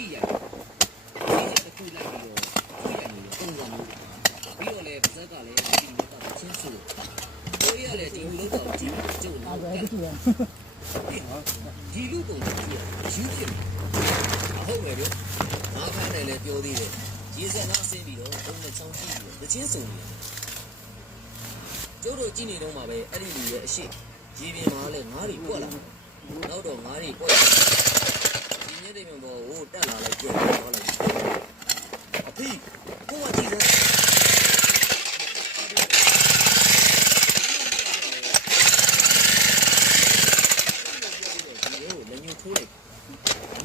ထိရိုက်ဒီတစ်ခုလိုက်ပြီးတော့ထိရိုက်နေတော့ပုံစံမျိုးပြီးတော့လည်းပါဇက်ကလည်းဒီလိုကချင်းဆိုကိုရလည်းဒီလိုတော့ဒီကျုံတော့ဒီလူပုံစံကြီးယူဖြစ်ဟုတ်မယ်ဗျငါးဖမ်းတယ်လည်းပြောသေးတယ်ရေစက်နားဆင်းပြီးတော့ဘုံနဲ့ချောင်းကြည့်ပြီးတော့ချင်းစုံနေတယ်ကျိုးတို့ကြည့်နေတော့မှပဲအဲ့ဒီလူရဲ့အရှိရေပြင်မှာလည်းငါးတွေပွက်လာနောက်တော့ငါးတွေပွက်လာဒီညနေပြန်ပေါ်ဟိုတက်လာလိုက်ပြန်သွားလိုက်အဖေကိုကကြည့်စမ်းထိုးလိုက်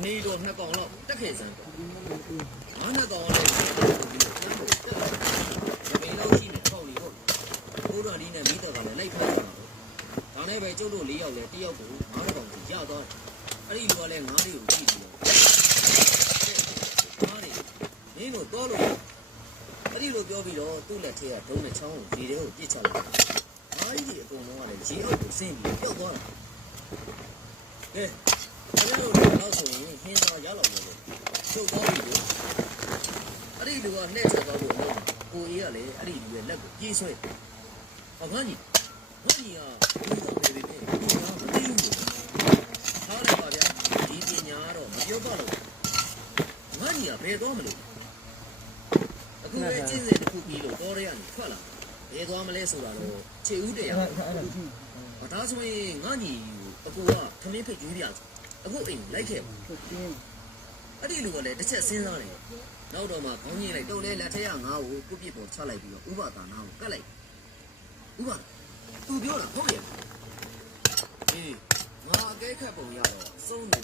နေတော့နှစ်ကောင်လောက်တက်ခဲ့စမ်းငါးနှစ်ကောင်လည်းတက်လာတယ်လောက်ရှိနေပေါ့လေဟုတ်ဘိုးတော်လေးနဲ့မိတော်ကလည်းလိုက်ဖက်ကြတာဒါနဲ့ပဲကျုပ်တို့၄ယောက်လည်းတယောက်ကိုငါးကောင်ကိုရသွားတယ်အဲ့ဒီလူကလည်းငါးလေးကိုကြည့်ပြီးတော့ငါးလေးမင်းတို့တော့လို့အဲ့ဒီလိုပြောပြီးတော့သူ့လက်ထဲကဒုံးနဲ့ချောင်းကိုရေထဲကိုပြစ်ချလိုက်ငါးကြီးအကုန်လုံးကလည်းရေအောက်ကိုဆင်းပြီးပျောက်သွားတာကဲအဲ့လိုတော့ဆိုရင်ဟင်းသားရလောက်လို့ချုပ်သွားပြီလို့အဲ့ဒီလူကနှဲ့ချသွားလို့ကိုအေးကလည်းအဲ့ဒီလူရဲ့လက်ကိုပြေးဆွဲဟောငါကြီးကဒီတော့နေပြီဒီကမသိဘူးထားလိုက်ပါဗျာဒီပညာတော့မပြောပါလို့ငါကြီးကဘယ်သွားမလို့အခုပဲကျင်းစင်တစ်ခုပြီးလို့တော်ရဲကနေထွက်လာဘယ်သွားမလဲဆိုတာတော့ခြေဦးတရားဒါဆိုရင်ငါကြီးအကူကခမင်းဖိတ်ကျွေးပြအခုအိမ်လိုက်ခဲ့အဲ့ဒီလူကလည်းတစ်ချက်စဉ်းစားတယ်နောက်တော့မှခေါင်းကြီးလိုက်တော့လဲလက်ထက်ကငါ့ကိုကုပြစ်ပေါ်ချလိုက်ပြီးတော့ဥပဒါနာကိုကတ်လိုက်ဥပသူပြောတာဟုတ်ရဲ့အေးငါအကဲခတ်ပုံရတော့စုံနေ